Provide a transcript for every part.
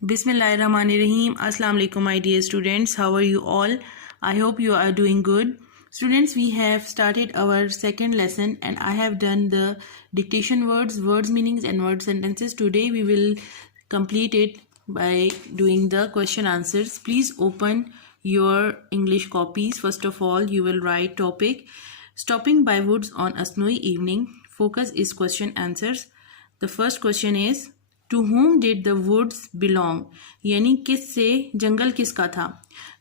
Bismillahirrahmanirrahim. Assalamu alaikum, my dear students. How are you all? I hope you are doing good. Students, we have started our second lesson and I have done the dictation words, words meanings and word sentences. Today we will complete it by doing the question answers. Please open your English copies. First of all, you will write topic. Stopping by woods on a snowy evening. Focus is question answers. The first question is, to whom did the woods belong? यानी किस से जंगल किसका था?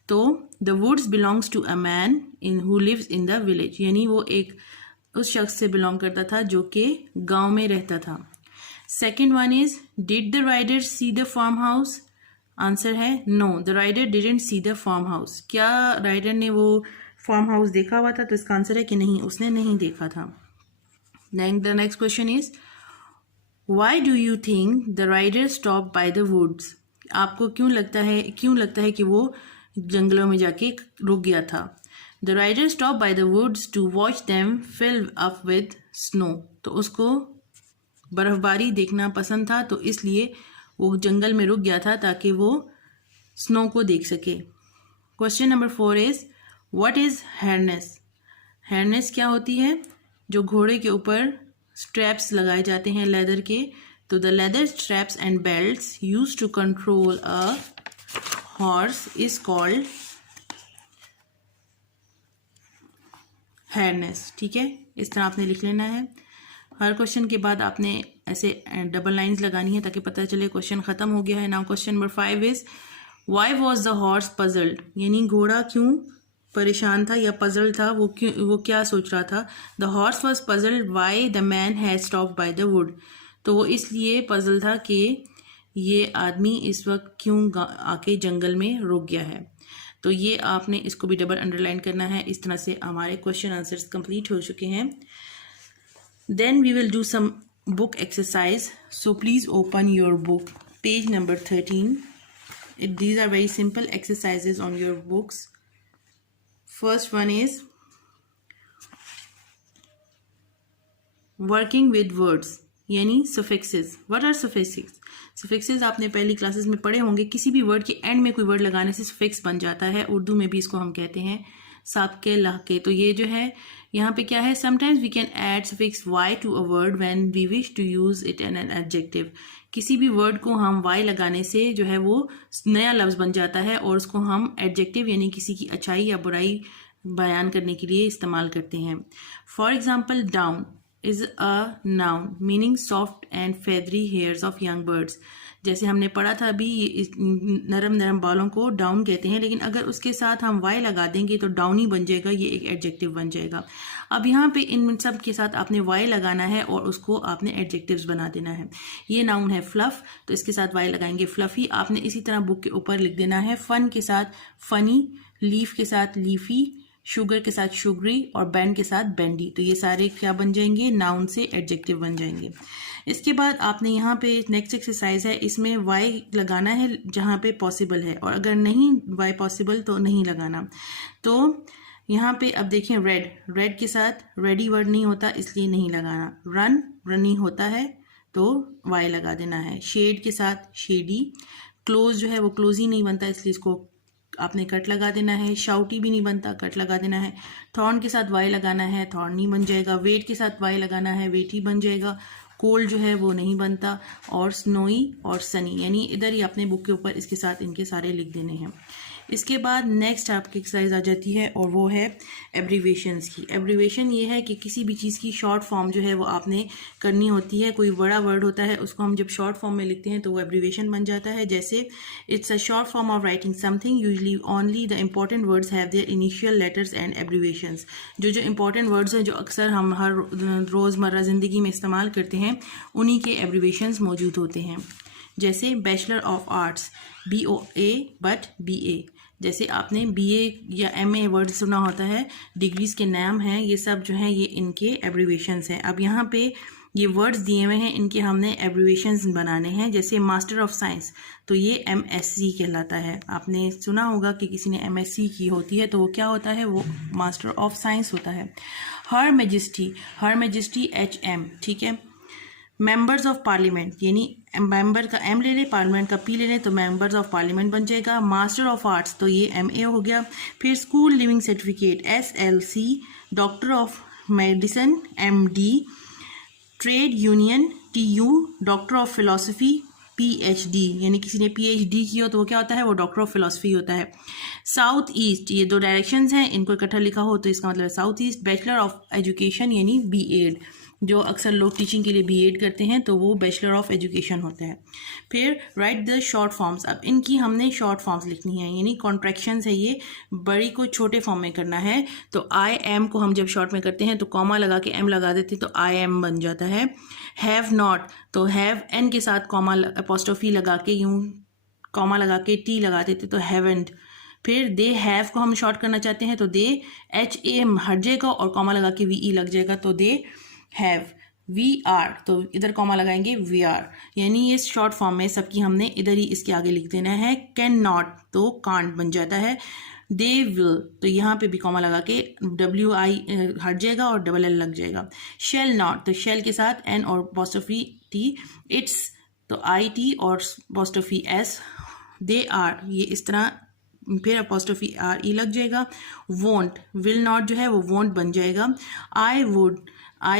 तो the woods belongs to a man who lives in the village. यानी वो एक उस शख्स से बिलोंग करता था जो कि गांव में रहता था. Second one is, did the rider see the farmhouse? Answer है no, the rider didn't see the farmhouse. क्या राइडर ने वो फार्म हाउस देखा हुआ था? तो इसका आंसर है कि नहीं, उसने नहीं देखा था. Then the next question is, Why do you think the rider stopped by the woods? आपको क्यों लगता है कि वो जंगलों में जाके रुक गया था? The rider stopped by the woods to watch them fill up with snow. तो उसको बर्फबारी देखना पसंद था, तो इसलिए वो जंगल में रुक गया था ताकि वो स्नो को देख सके. Question number 4 is, what is harness? Harness क्या होती है? जो घोड़े के ऊपर स्ट्रैप्स लगाए जाते हैं लेदर के. तो the leather straps and belts use to control a horse is called harness. ठीक है, इस तरह आपने लिख लेना है. हर क्वेश्चन के बाद आपने ऐसे डबल लाइंस लगानी है ताकि पता चले क्वेश्चन खत्म हो गया है. Now question number 5 is, why was the horse puzzled? यानी घोड़ा क्यों परेशान था या पजल था, वो क्या सोच रहा था? The horse was puzzled why the man has stopped by the wood. तो वो इसलिए पजल था कि ये आदमी इस वक्त क्यों आके जंगल में रुक गया है. तो ये आपने इसको भी डबल अंडरलाइन करना है. इस तरह से हमारे क्वेश्चन आंसर्स कंप्लीट हो चुके हैं. Then we will do some book exercise. So please open your book, page number 13. These are very simple exercises on your books. First one is working with words यानी suffixes. What are suffixes? Suffixes आपने पहली classes में पढ़े होंगे. किसी भी word के and में कोई वर्ड लगाने से suffix बन जाता है. उर्दू में भी इसको हम कहते हैं साबके लहके. तो ये जो है यहाँ पे क्या है, sometimes we can add suffix y to a word when we wish to use it in an adjective. किसी भी वर्ड को हम y लगाने से जो है वो नया लफ्ज़ बन जाता है और उसको हम एडजेक्टिव यानी किसी की अच्छाई या बुराई बयान करने के लिए इस्तेमाल करते हैं. For example, down is a noun meaning soft and feathery hairs of young birds. जैसे हमने पढ़ा था अभी, ये नरम नरम बालों को डाउन कहते हैं, लेकिन अगर उसके साथ हम वाई लगा देंगे तो डाउन ही बन जाएगा, ये एक एडजेक्टिव बन जाएगा. अब यहाँ पे इन सब के साथ आपने वाई लगाना है और उसको आपने एडजेक्टिव्स बना देना है. ये नाउन है फ्लफ, तो इसके साथ वाई लगाएंगे फ्लफी. आपने इसी तरह बुक के ऊपर लिख देना है फन के साथ फनी, लीफ के साथ लीफी, शुगर के साथ शुगरी और बैंड के साथ बैंडी. तो ये सारे क्या बन जाएंगे, नाउन से एडजेक्टिव बन जाएंगे. इसके बाद आपने यहाँ पे नेक्स्ट एक्सरसाइज है, इसमें वाई लगाना है जहाँ पे पॉसिबल है और अगर नहीं वाई पॉसिबल तो नहीं लगाना. तो यहाँ पे अब देखें, रेड के साथ रेडी वर्ड नहीं होता इसलिए नहीं लगाना. रन रनी होता है तो वाई लगा देना है. शेड के साथ शेडी. क्लोज जो है वो क्लोज ही नहीं बनता इसलिए इसको आपने कट लगा देना है. शाउटी भी नहीं बनता, कट लगा देना है. थॉर्न के साथ वाई लगाना है, थॉर्न नहीं बन जाएगा. वेट के साथ वाई लगाना है, वेट ही बन जाएगा. कोल्ड जो है वो नहीं बनता. और स्नोई और सनी यानी इधर ही अपने बुक के ऊपर इसके साथ इनके सारे लिख देने हैं. इसके बाद नेक्स्ट आपकी एक्सरसाइज आ जाती है और वो है एब्रीवेशंस की. एब्रीवेशन ये है कि किसी भी चीज़ की शॉर्ट फॉर्म जो है वो आपने करनी होती है. कोई बड़ा वर्ड होता है उसको हम जब शॉर्ट फॉर्म में लिखते हैं तो वो एब्रीवेशन बन जाता है. जैसे it's a short form of writing something, usually only the important words have their initial letters and abbreviations. जो इंपॉर्टेंट वर्ड्स हैं जो अक्सर हम हर रोज़मर्रा ज़िंदगी में इस्तेमाल करते हैं उन्हीं के एब्रीवेशंस मौजूद होते हैं. जैसे bachelor of arts, BOA but BA. जैसे आपने BA या MA वर्ड सुना होता है, डिग्रीज के नाम हैं, ये सब जो हैं ये इनके एब्रीवेशंस हैं. अब यहाँ पे ये वर्ड्स दिए हुए हैं, इनके हमने एब्रीवेशंस बनाने हैं. जैसे मास्टर ऑफ साइंस, तो ये MSc कहलाता है. आपने सुना होगा कि किसी ने MSc की होती है तो वो क्या होता है, वो मास्टर ऑफ साइंस होता है. हर मैजेस्टी HM. ठीक है, मेंबर्स ऑफ पार्लियामेंट, यानी मेंबर का एम ले लें, पार्लियामेंट का पी ले लें तो मेंबर्स ऑफ पार्लियामेंट बन जाएगा। मास्टर ऑफ आर्ट्स तो ये MA हो गया। फिर school leaving certificate SLC, doctor of medicine MD, trade union TU, doctor of philosophy PhD, यानी किसी ने PhD की हो तो वो क्या होता है, वो डॉक्टर ऑफ फिलोसफी होता है। साउथ ईस्ट, ये दो डायरेक्शंस हैं, इनको इकट्ठा लिखा हो तो इसका मतलब है south east. Bachelor of education यानी BEd, जो अक्सर लोग टीचिंग के लिए BEd करते हैं तो वो बैचलर ऑफ एजुकेशन होता है। फिर राइट द शॉर्ट फॉर्म्स, अब इनकी हमने शॉर्ट फॉर्म्स लिखनी है, यानी कॉन्ट्रैक्शंस है, ये बड़ी को छोटे फॉर्म में करना है। तो IM को हम जब शॉर्ट में करते हैं तो कॉमा लगा के M लगा देते तो IM बन जाता है। हैव नॉट तो हैव N के साथ कॉमा अपोस्ट्रोफी लगा के यूं कॉमा लगा के T लगा देते तो हैवेंट। फिर दे हैव को हम शॉर्ट करना चाहते हैं तो दे HA हट जाएगा और कॉमा लगा के VE लग जाएगा तो दे हैव। VR तो इधर कॉमा लगाएंगे VR, यानी ये शॉर्ट फॉर्म में सबकी हमने इधर ही इसके आगे लिख देना है। कैन नॉट तो कांट बन जाता है। दे विल तो यहाँ पे भी कॉमा लगा के WI हट जाएगा और LL लग जाएगा। शेल नॉट तो शेल के साथ N और अपोस्ट्रोफी T। इट्स तो IT और अपोस्ट्रोफी S। दे आर ये इस तरह फिर अपोस्ट्रोफी RE लग जाएगा। वोंट विल नॉट जो है वो वोंट बन जाएगा। आई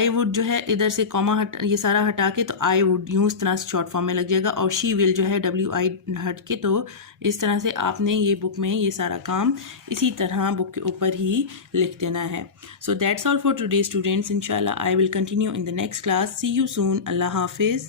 वुड जो है इधर से कॉमा ये सारा हटा के तो आई वुड यूँ इस तरह से शॉर्ट फॉर्म में लग जाएगा। और शी विल जो है WI हट के तो इस तरह से आपने ये बुक में ये सारा काम इसी तरह बुक के ऊपर ही लिख देना है। So that's all for today students. इंशाल्लाह I will continue in the next class. See you soon. अल्लाह हाफिज़।